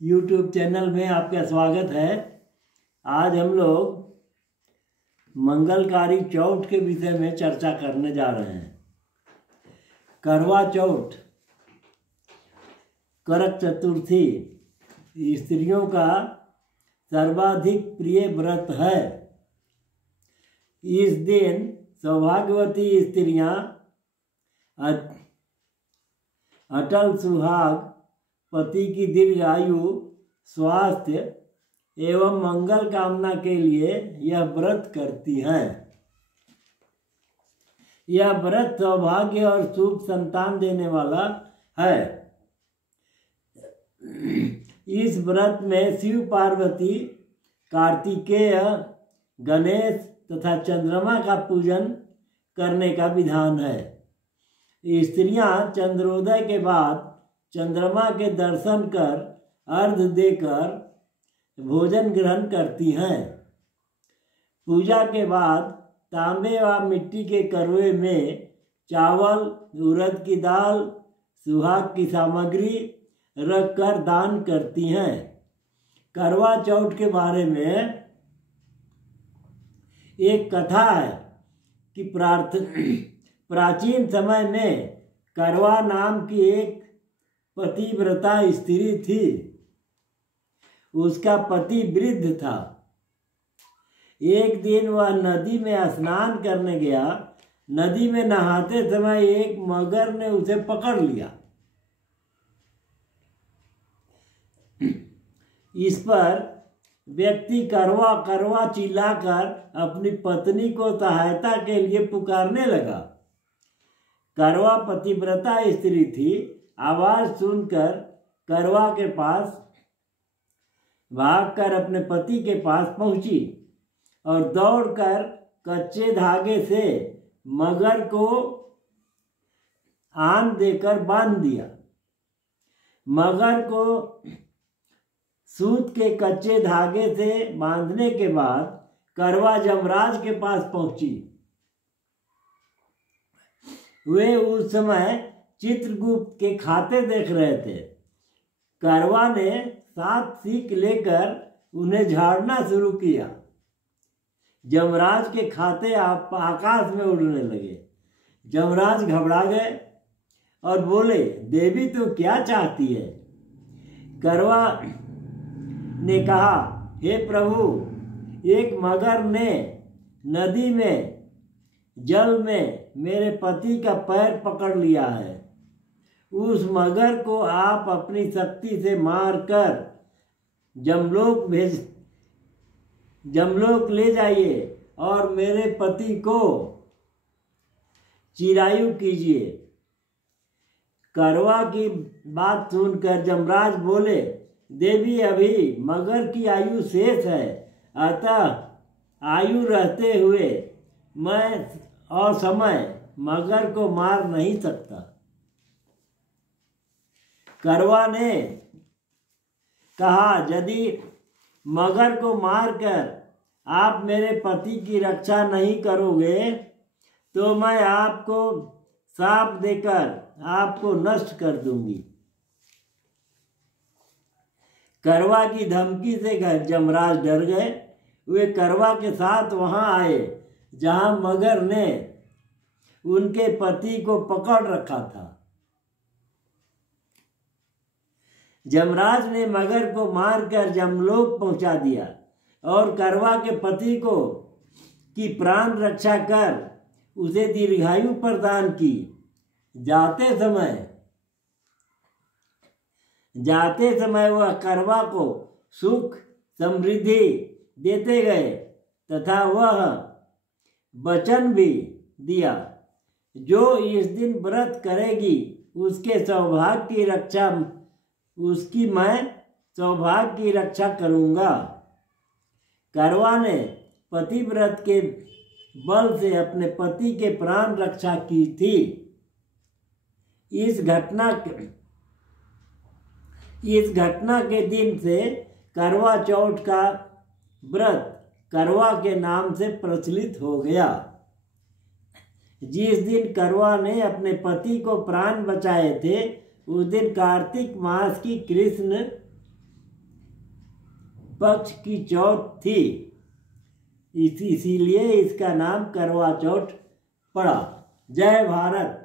YouTube channel में आपका स्वागत है। आज हम लोग मंगलकारी चौथ के विषय में चर्चा करने जा रहे हैं। करवा चौथ करक चतुर्थी स्त्रियों का सर्वाधिक प्रिय व्रत है। इस दिन सौभाग्यवती स्त्रियां अटल सुहाग, पति की दीर्घ आयु, स्वास्थ्य एवं मंगल कामना के लिए यह व्रत करती हैं। यह व्रत सौभाग्य और शुभ संतान देने वाला है। इस व्रत में शिव पार्वती, कार्तिकेय, गणेश तथा चंद्रमा का पूजन करने का विधान है। स्त्रियां चंद्रोदय के बाद चंद्रमा के दर्शन कर अर्घ्य देकर भोजन ग्रहण करती हैं। पूजा के बाद तांबे व मिट्टी के करवे में चावल, उड़द की दाल, सुहाग की सामग्री रखकर दान करती हैं। करवा चौथ के बारे में एक कथा है कि प्राचीन समय में करवा नाम की एक पतिव्रता स्त्री थी। उसका पति वृद्ध था। एक दिन वह नदी में स्नान करने गया। नदी में नहाते समय एक मगर ने उसे पकड़ लिया। इस पर व्यक्ति करवा करवा चिल्लाकर अपनी पत्नी को सहायता के लिए पुकारने लगा। करवा पतिव्रता स्त्री थी। आवाज सुनकर करवा के पास भागकर अपने पति के पास पहुंची और दौड़कर कच्चे धागे से मगर को आन देकर बांध दिया। मगर को सूत के कच्चे धागे से बांधने के बाद करवा यमराज के पास पहुंची। वे उस समय चित्रगुप्त के खाते देख रहे थे। करवा ने 7 सीख लेकर उन्हें झाड़ना शुरू किया। यमराज के खाते आकाश में उड़ने लगे। यमराज घबरा गए और बोले, देवी तो क्या चाहती है? करवा ने कहा, हे प्रभु, एक मगर ने नदी में जल में मेरे पति का पैर पकड़ लिया है। उस मगर को आप अपनी शक्ति से मारकर जमलोक ले जाइए और मेरे पति को चिरायु कीजिए। करवा की बात सुनकर यमराज बोले, देवी, अभी मगर की आयु शेष है, अतः आयु रहते हुए मैं और समय मगर को मार नहीं सकता। करवा ने कहा, यदि मगर को मारकर आप मेरे पति की रक्षा नहीं करोगे तो मैं आपको श्राप देकर आपको नष्ट कर दूंगी। करवा की धमकी से यमराज डर गए। वे करवा के साथ वहां आए जहां मगर ने उनके पति को पकड़ रखा था। यमराज ने मगर को मारकर जमलोक पहुंचा दिया और करवा के पति को की प्राण रक्षा कर उसे दीर्घायु प्रदान की। जाते समय वह करवा को सुख समृद्धि देते गए तथा वह वचन भी दिया, जो इस दिन व्रत करेगी उसके सौभाग्य की रक्षा मैं सौभाग्य की रक्षा करूंगा। करवा ने पतिव्रत के बल से अपने पति के प्राण रक्षा की थी। इस घटना के दिन से करवा चौथ का व्रत करवा के नाम से प्रचलित हो गया। जिस दिन करवा ने अपने पति को प्राण बचाए थे, उस दिन कार्तिक मास की कृष्ण पक्ष की चौथ थी, इसीलिए इसका नाम करवा चौथ पड़ा। जय भारत।